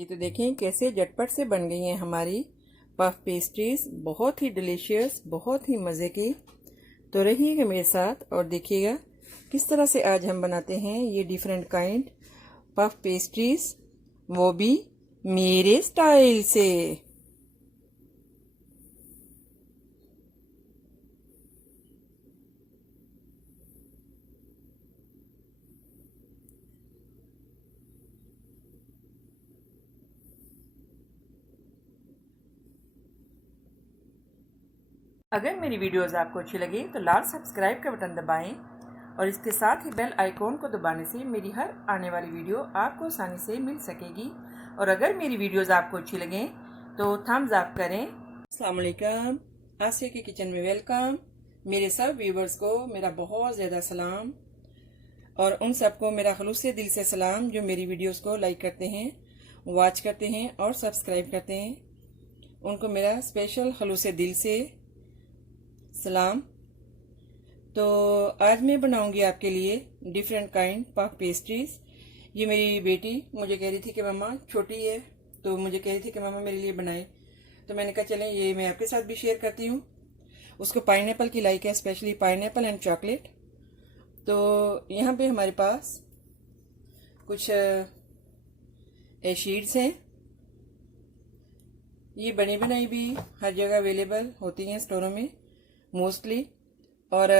ये तो देखें कैसे झटपट से बन गई हैं हमारी पफ पेस्ट्रीज, बहुत ही डिलीशियस, बहुत ही मज़े की। तो रहिएगा मेरे साथ और देखिएगा किस तरह से आज हम बनाते हैं ये डिफरेंट काइंड पफ पेस्ट्रीज, वो भी मेरे स्टाइल से। अगर मेरी वीडियोस आपको अच्छी लगी तो लाल सब्सक्राइब का बटन दबाएं और इसके साथ ही बेल आइकॉन को दबाने से मेरी हर आने वाली वीडियो आपको आसानी से मिल सकेगी। और अगर मेरी वीडियोस आपको अच्छी लगें तो थम्स अप करें। अस्सलाम वालेकुम, आसिया के किचन में वेलकम। मेरे सब व्यूवर्स को मेरा बहुत ज़्यादा सलाम और उन सबको मेरा खलूस से दिल से सलाम जो मेरी वीडियोस को लाइक करते हैं, वॉच करते हैं और सब्सक्राइब करते हैं। उनको मेरा स्पेशल खलूस से दिल से सलाम। तो आज मैं बनाऊंगी आपके लिए डिफरेंट काइंड पफ पेस्ट्रीज। ये मेरी बेटी मुझे कह रही थी कि मम्मा, छोटी है तो मुझे कह रही थी कि मम्मा मेरे लिए बनाए, तो मैंने कहा चलें ये मैं आपके साथ भी शेयर करती हूँ। उसको पाइनएप्पल की लाइक है, स्पेशली पाइनएप्पल एंड चॉकलेट। तो यहाँ पे हमारे पास कुछ शीट्स हैं। ये बनी बनाई भी हर जगह अवेलेबल होती हैं स्टोरों में मोस्टली। और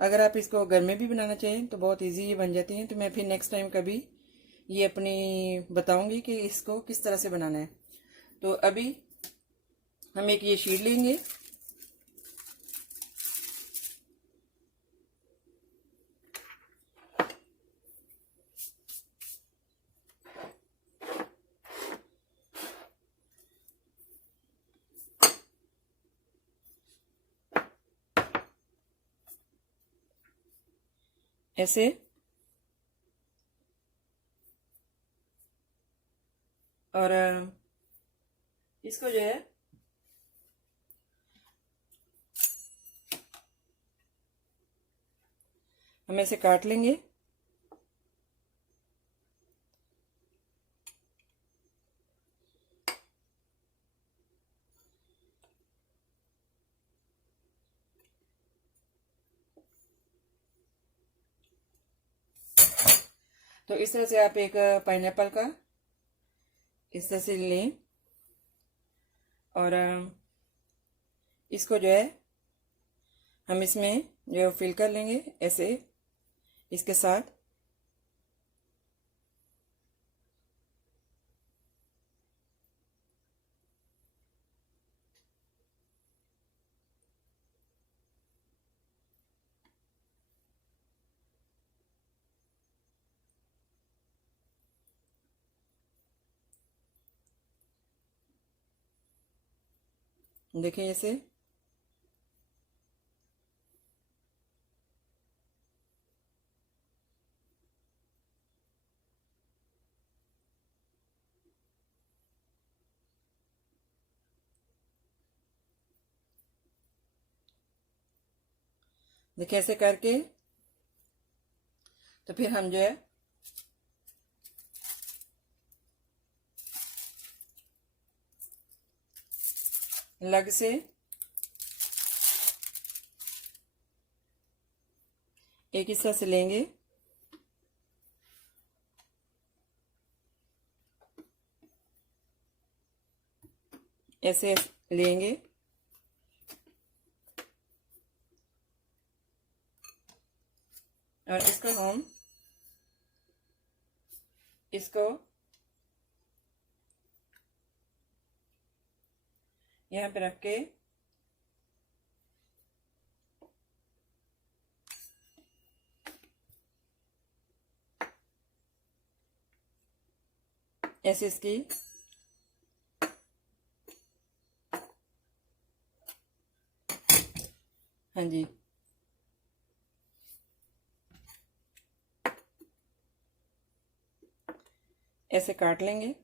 अगर आप इसको घर में भी बनाना चाहें तो बहुत इजी ये बन जाती हैं। तो मैं फिर नेक्स्ट टाइम कभी ये अपनी बताऊंगी कि इसको किस तरह से बनाना है। तो अभी हम एक ये शीट लेंगे। ऐसे और इसको जो है हम ऐसे काट लेंगे। तो इस तरह से आप एक पाइनएप्पल का इस तरह से लें और इसको जो है हम इसमें जो फिल कर लेंगे ऐसे इसके साथ। देखिए ऐसे देखिए ऐसे करके तो फिर हम जो है लग से एक हिस्सा से लेंगे ऐसे लेंगे और इसको यहाँ पे रख के ऐसे इसकी हाँ जी ऐसे काट लेंगे।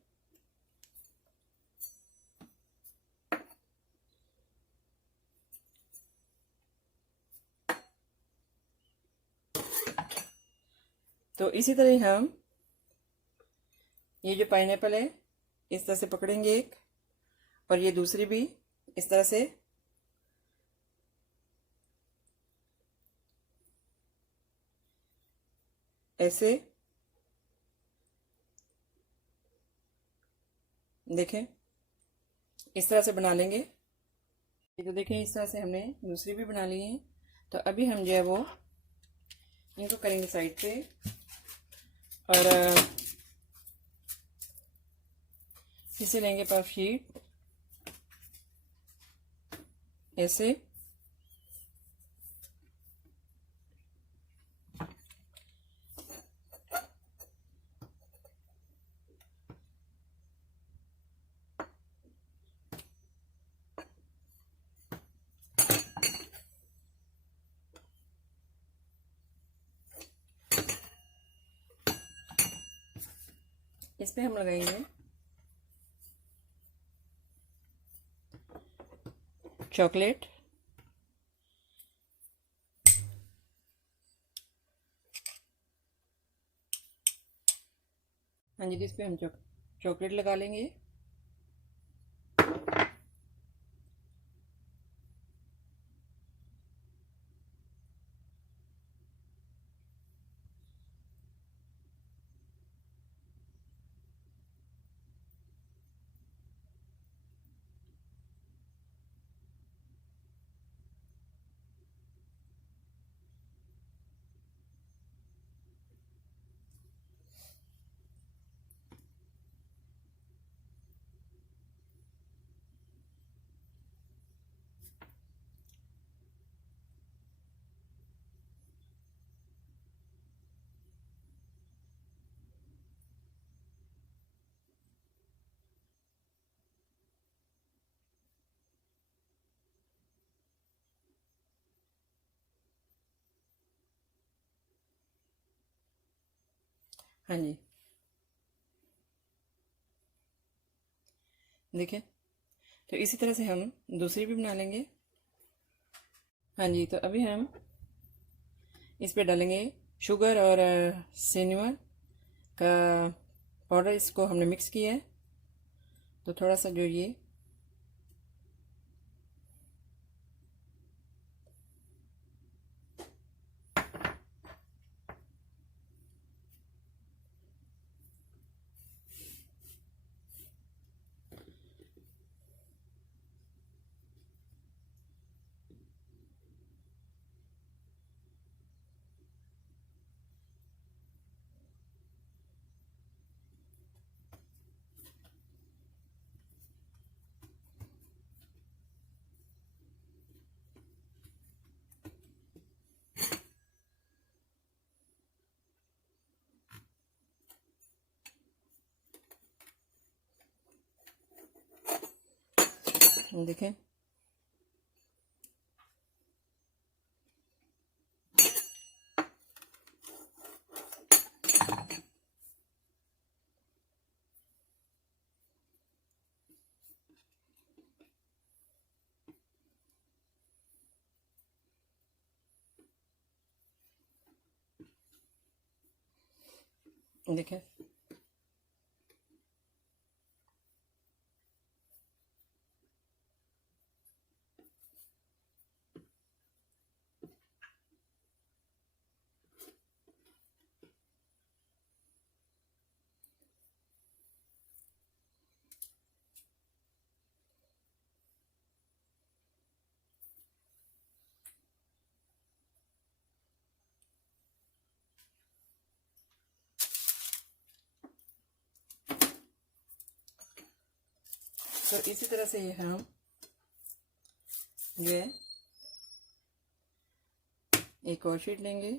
तो इसी तरह हम ये जो पाइनएप्पल है इस तरह से पकड़ेंगे एक, और ये दूसरी भी इस तरह से ऐसे देखें, इस तरह से बना लेंगे। ये तो देखें इस तरह से हमने दूसरी भी बना ली है। तो अभी हम जो है वो इनको करेंगे साइड पे, और इसे लेंगे पफ शीट ऐसे, इस पे हम लगाएंगे चॉकलेट। हाँ जी, इस पे हम चॉकलेट लगा लेंगे। हाँ जी, देखिए, तो इसी तरह से हम दूसरी भी बना लेंगे। हाँ जी, तो अभी हम इस पे डालेंगे शुगर और सिनेमन का पाउडर। इसको हमने मिक्स किया है, तो थोड़ा सा जो ये देखें, देखें, तो इसी तरह से ये हम जो है एक और शीट लेंगे,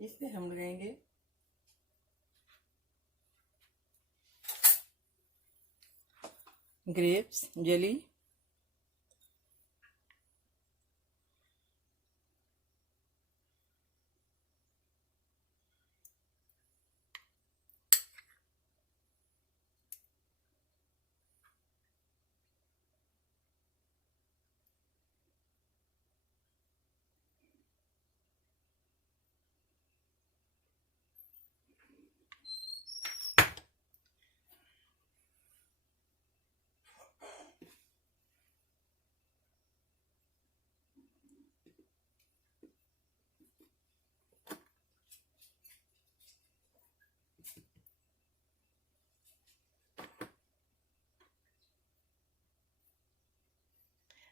इस पे हम लगाएंगे ग्रेप्स जेली।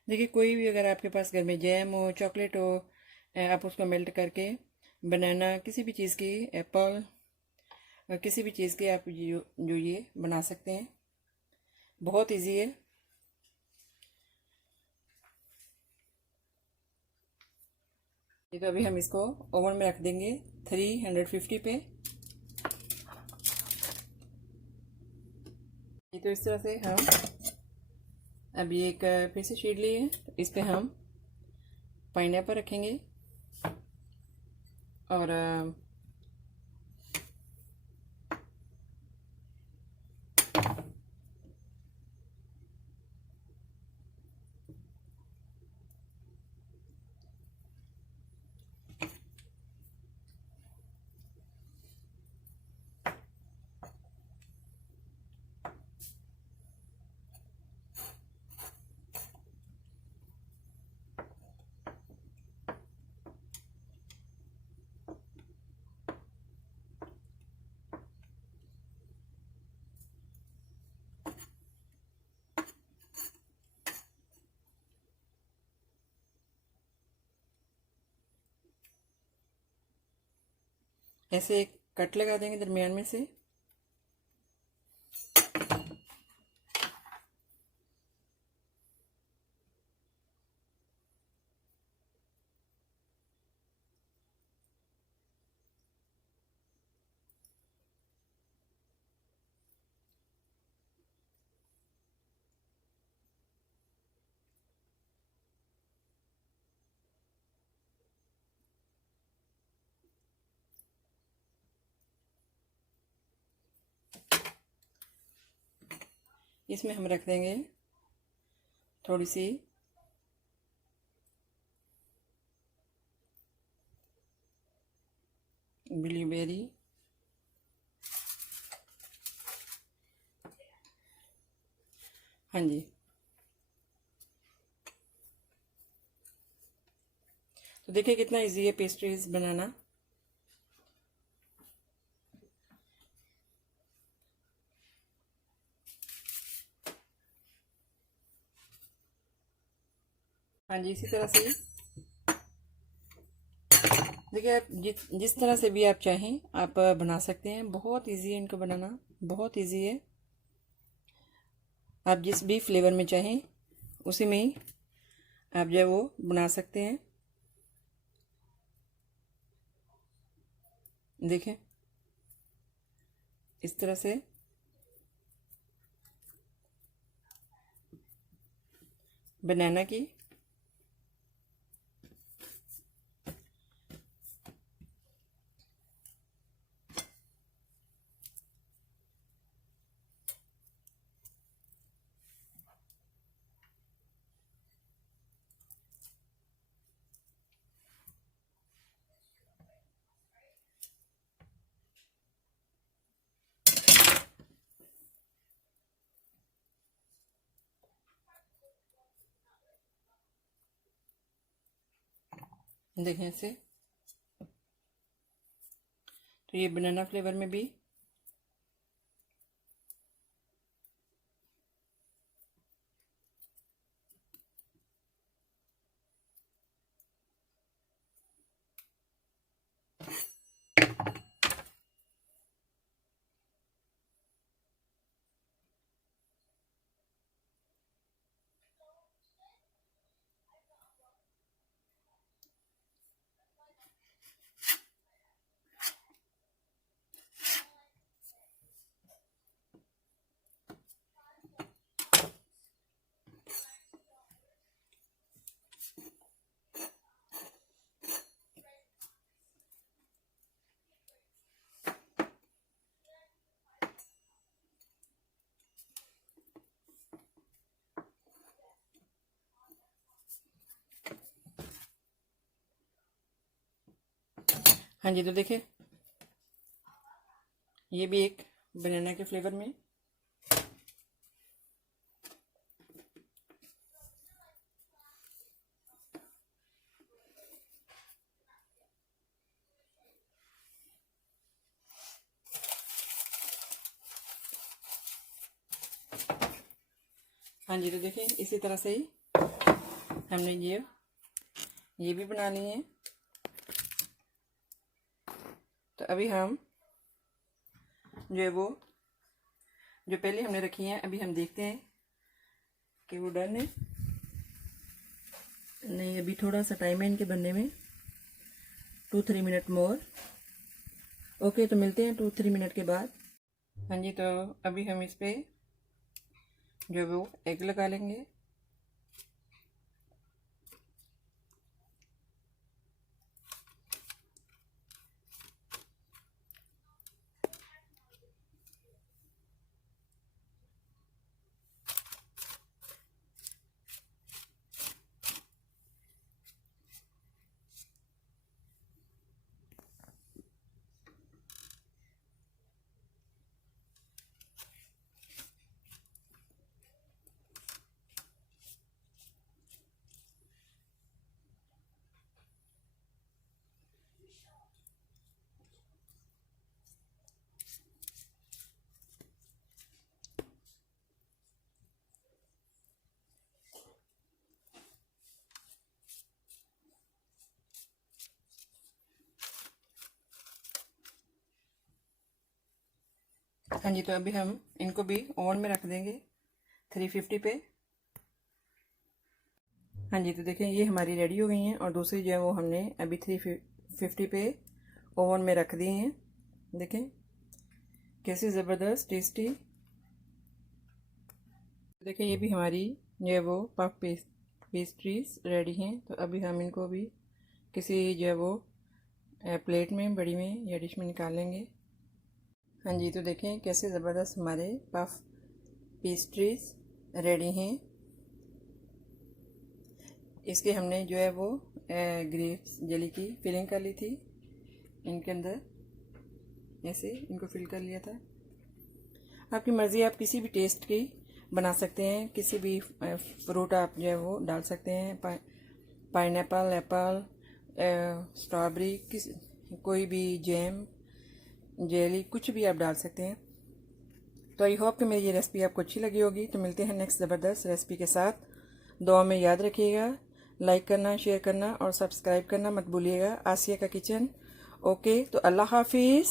देखिए, कोई भी अगर आपके पास घर में जैम हो, चॉकलेट हो, आप उसको मेल्ट करके बनाना, किसी भी चीज़ की, एप्पल, किसी भी चीज़ के आप जो ये बना सकते हैं। बहुत इजी है। ये तो अभी हम इसको ओवन में रख देंगे 350 पे। ये तो इस तरह से हम अभी एक फिर से शीट लिए, इस पे हम पाइनएप्पल रखेंगे और ऐसे एक कट लगा देंगे दरमियान में से। इसमें हम रख देंगे थोड़ी सी ब्लूबेरी, हाँ जी। तो देखिए कितना इजी है पेस्ट्रीज बनाना। हाँ जी, इसी तरह से देखिए, आप जिस तरह से भी आप चाहें आप बना सकते हैं। बहुत इजी है इनको बनाना, बहुत इजी है। आप जिस भी फ्लेवर में चाहें उसी में ही आप जो है वो बना सकते हैं। देखें इस तरह से बनाना की देखें ऐसे। तो ये बनाना फ्लेवर में भी हाँ जी। तो देखिए ये भी एक बनाना के फ्लेवर में। हाँ जी। तो देखिए इसी तरह से ही हमने ये भी बना ली है। तो अभी हम जो है वो जो पहले हमने रखी हैं अभी हम देखते हैं कि वो डन है नहीं। अभी थोड़ा सा टाइम है इनके बनने में, 2-3 मिनट मोर। ओके, तो मिलते हैं 2-3 मिनट के बाद। हाँ जी, तो अभी हम इस पे जो है वो एग लगा लेंगे। हाँ जी, तो अभी हम इनको भी ओवन में रख देंगे 350 पे। हाँ जी, तो देखें ये हमारी रेडी हो गई हैं और दूसरी जो है वो हमने अभी 350 पे ओवन में रख दी हैं। देखें कैसी ज़बरदस्त टेस्टी। देखें ये भी हमारी जो है वो पफ पेस्ट्रीज रेडी हैं। तो अभी हम इनको भी किसी जो है वो प्लेट में, बड़ी में या डिश में निकाल लेंगे। हाँ जी, तो देखें कैसे ज़बरदस्त हमारे पफ पेस्ट्रीज रेडी हैं। इसके हमने जो है वो ग्रेप्स जेली की फिलिंग कर ली थी, इनके अंदर ऐसे इनको फिल कर लिया था। आपकी मर्ज़ी, आप किसी भी टेस्ट की बना सकते हैं, किसी भी फ्रूट आप जो है वो डाल सकते हैं। पाइनएप्पल, एप्पल, स्ट्रॉबेरी, कोई भी जैम, जेली, कुछ भी आप डाल सकते हैं। तो आई होप कि मेरी ये रेसिपी आपको अच्छी लगी होगी। तो मिलते हैं नेक्स्ट ज़बरदस्त रेसिपी के साथ। दुआ में याद रखिएगा, लाइक करना, शेयर करना और सब्सक्राइब करना मत भूलिएगा। आसिया का किचन। ओके, तो अल्लाह हाफिज़।